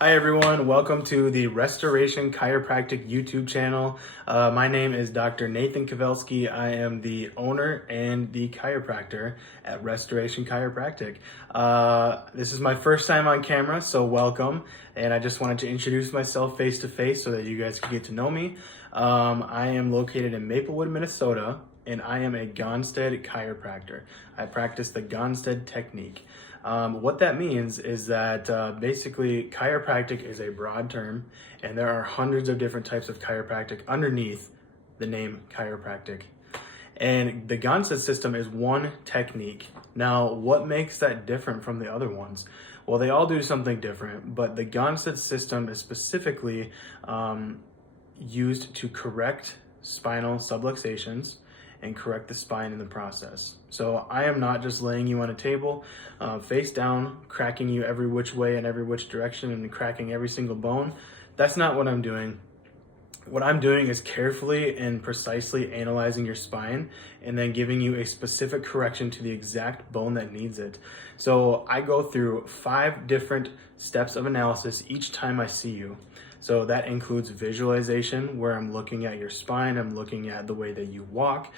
Hi everyone, welcome to the Restoration Chiropractic YouTube channel. My name is Dr. Nathan Covelski. I am the owner and the chiropractor at Restoration Chiropractic. This is my first time on camera, so welcome. And I just wanted to introduce myself face to face so that you guys can get to know me. I am located in Maplewood, Minnesota, and I am a Gonstead Chiropractor. I practice the Gonstead technique. What that means is that basically chiropractic is a broad term, and there are hundreds of different types of chiropractic underneath the name chiropractic. And the Gonstead system is one technique. Now, what makes that different from the other ones? Well, they all do something different, but the Gonstead system is specifically used to correct spinal subluxations and correct the spine in the process. So I am not just laying you on a table, face down, cracking you every which way and every which direction and cracking every single bone. That's not what I'm doing. What I'm doing is carefully and precisely analyzing your spine and then giving you a specific correction to the exact bone that needs it. So I go through 5 different steps of analysis each time I see you. So that includes visualization, where I'm looking at your spine, I'm looking at the way that you walk,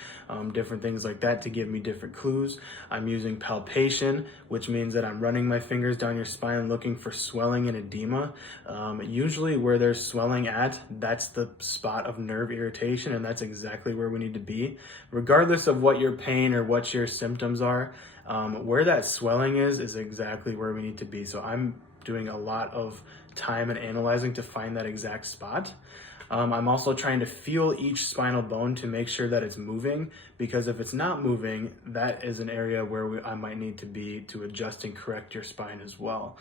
different things like that to give me different clues. I'm using palpation, which means that I'm running my fingers down your spine looking for swelling and edema. Usually where there's swelling at, that's the spot of nerve irritation, and that's exactly where we need to be. Regardless of what your pain or what your symptoms are, where that swelling is exactly where we need to be. So I'm doing a lot of time and analyzing to find that exact spot. I'm also trying to feel each spinal bone to make sure that it's moving, because if it's not moving, that is an area where I might need to be to adjust and correct your spine as well.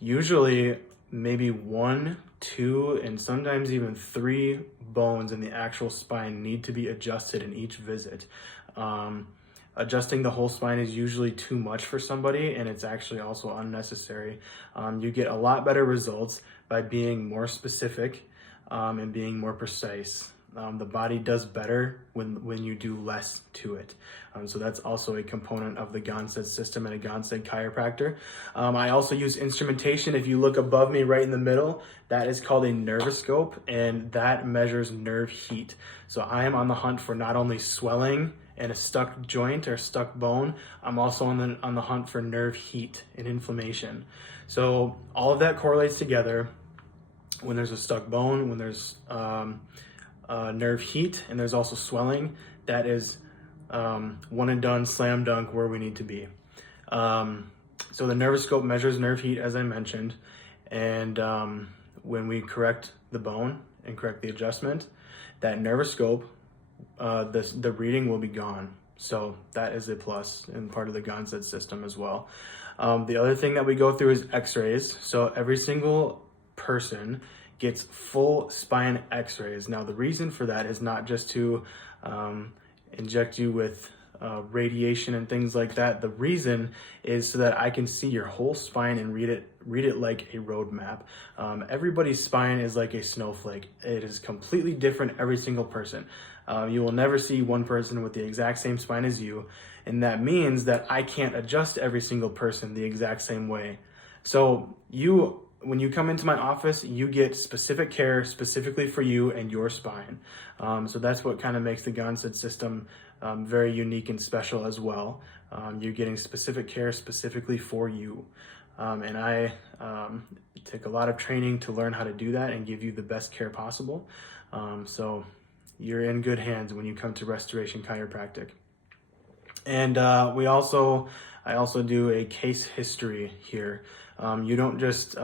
Usually maybe 1, 2, and sometimes even 3 bones in the actual spine need to be adjusted in each visit. Adjusting the whole spine is usually too much for somebody, and it's actually also unnecessary. You get a lot better results by being more specific and being more precise. The body does better when you do less to it. So that's also a component of the Gonstead system and a Gonstead chiropractor. I also use instrumentation. If you look above me right in the middle, that is called a nervoscope, and that measures nerve heat. So I am on the hunt for not only swelling and a stuck joint or stuck bone, I'm also on the hunt for nerve heat and inflammation. So all of that correlates together. When there's a stuck bone, when there's nerve heat, and there's also swelling, that is one and done, slam dunk, where we need to be. So the nervoscope measures nerve heat, as I mentioned, and when we correct the bone and correct the adjustment, that nervoscope, the reading will be gone. So that is a plus and part of the Gonstead system as well. The other thing that we go through is x-rays. So every single person gets full spine x-rays. Now the reason for that is not just to inject you with radiation and things like that. The reason is so that I can see your whole spine and read it like a road map. Everybody's spine is like a snowflake. It is completely different, every single person. You will never see one person with the exact same spine as you, and that means that I can't adjust every single person the exact same way. So when you come into my office, you get specific care specifically for you and your spine. So that's what kind of makes the Gonstead system very unique and special as well. You're getting specific care specifically for you. And I take a lot of training to learn how to do that and give you the best care possible. So you're in good hands when you come to Restoration Chiropractic. And I also do a case history here. You don't just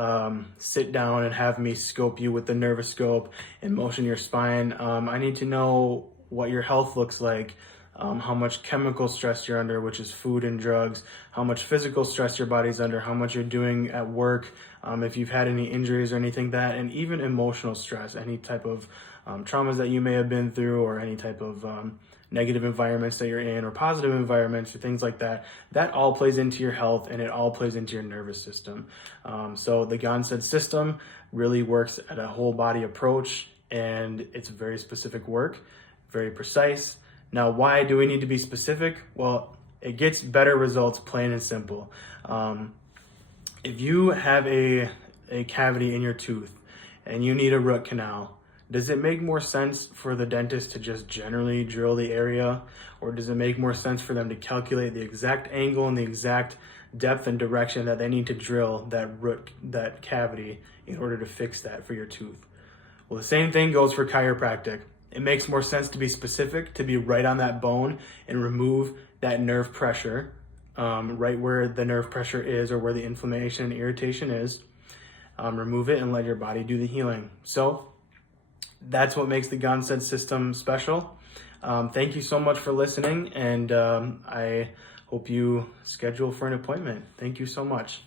sit down and have me scope you with the nervoscope and motion your spine. I need to know what your health looks like, how much chemical stress you're under, which is food and drugs, how much physical stress your body's under, how much you're doing at work, if you've had any injuries or anything like that, and even emotional stress, any type of traumas that you may have been through, or any type of negative environments that you're in, or positive environments, or things like that. That all plays into your health, and it all plays into your nervous system. So the Gonstead system really works at a whole body approach, and it's very specific work, very precise. Now, why do we need to be specific? Well, it gets better results, plain and simple. If you have a a cavity in your tooth and you need a root canal, does it make more sense for the dentist to just generally drill the area, or does it make more sense for them to calculate the exact angle and the exact depth and direction that they need to drill that cavity in order to fix that for your tooth? Well, the same thing goes for chiropractic. It makes more sense to be specific, to be right on that bone and remove that nerve pressure, right where the nerve pressure is or where the inflammation and irritation is. Remove it and let your body do the healing. So that's what makes the Gonstead system special. Thank you so much for listening, and I hope you schedule for an appointment. Thank you so much.